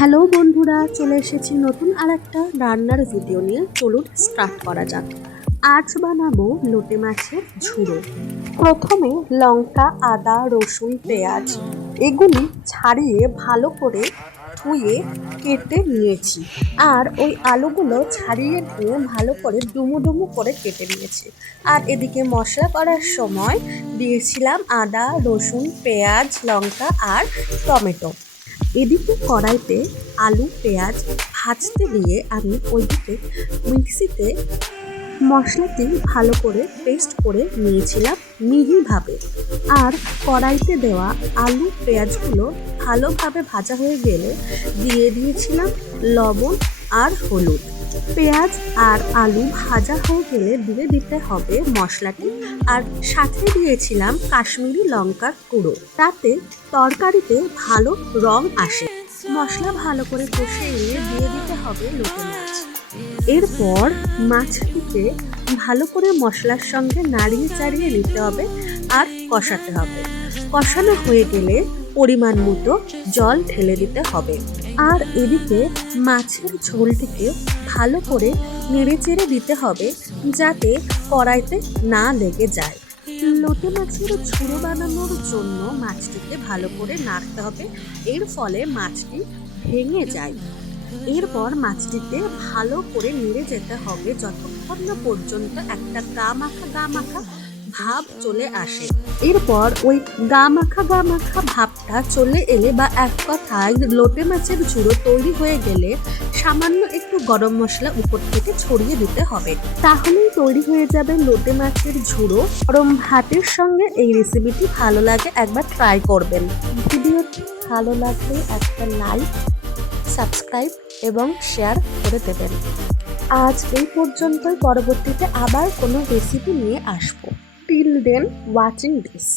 Hello বন্ধুরা, চলে এসেছি নতুন আরেকটা রান্নার ভিডিও নিয়ে। চলুন স্টার্ট করা যাক। আজ বানাবো লোটে মাছের ঝুড়ো। প্রথমে লঙ্কা, আদা, রসুন, পেঁয়াজ এগুলি ছাড়িয়ে ভালো করে ধুয়ে কেটে নিয়েছি। আর ওই আলুগুলো ছাড়িয়ে ধুয়ে ভালো করে ডুমো ডুমো করে কেটে নিয়েছি। আর এদিকে মশলা করার সময় দিয়েছিলাম আদা, রসুন, পেঁয়াজ, লঙ্কা আর টমেটো। এদিকে কড়াইতে আলু পেঁয়াজ ভাজতে দিয়ে আমি ওইদিকে মিক্সিতে মশলাটি ভালো করে পেস্ট করে নিয়েছিলাম মিহিভাবে। আর কড়াইতে দেওয়া আলু পেঁয়াজগুলো ভালোভাবে ভাজা হয়ে গেলে দিয়ে দিয়েছিলাম লবণ আর হলুদ। পেঁয়াজ আর আলু ভাজা হয়ে গেলে দিয়ে দিতে হবে মশলাটি, আর সাথে দিয়েছিলাম কাশ্মীরি লঙ্কার গুঁড়ো, তাতে তরকারিতে ভালো রং আসে। মশলা ভালো করে কষে এলে দিয়ে দিতে হবে লোটে মাছ। এরপর মাছটিকে ভালো করে মশলার সঙ্গে নাড়িয়ে চাড়িয়ে নিতে হবে আর কষাতে হবে। কষানো হয়ে গেলে পরিমাণ মতো জল ঢেলে দিতে হবে। আর এদিকে মাছের ঝোলটিকে ভালো করে নেড়ে চেড়ে দিতে হবে যাতে কড়াইতে না লেগে যায়। লোটে মাছের ঝুড়ো বানানোর জন্য মাছটিকে ভালো করে নাড়তে হবে, এর ফলে মাছটি ভেঙে যায়। এরপর মাছটিতে ভালো করে নেড়ে যেতে হবে যতক্ষণ না পর্যন্ত একটা গা মাখা ভাব চলে আসে। এরপর ওই গা মাখা ভাবটা চলে এলে বা এক কথায় লোটে মাছের ঝুড়ো তৈরি হয়ে গেলে সামান্য একটু গরম মশলা উপর থেকে ছড়িয়ে দিতে হবে। তাহলেই তৈরি হয়ে যাবে লোটে মাছের ঝুড়ো। গরম ভাতের সঙ্গে এই রেসিপিটি ভালো লাগে, একবার ট্রাই করবেন। ভিডিওটি ভালো লাগলে একটা লাইক, সাবস্ক্রাইব এবং শেয়ার করে দেবেন। আজ এই পর্যন্তই, পরবর্তীতে আবার কোনো রেসিপি নিয়ে আসবো। Till then watching this.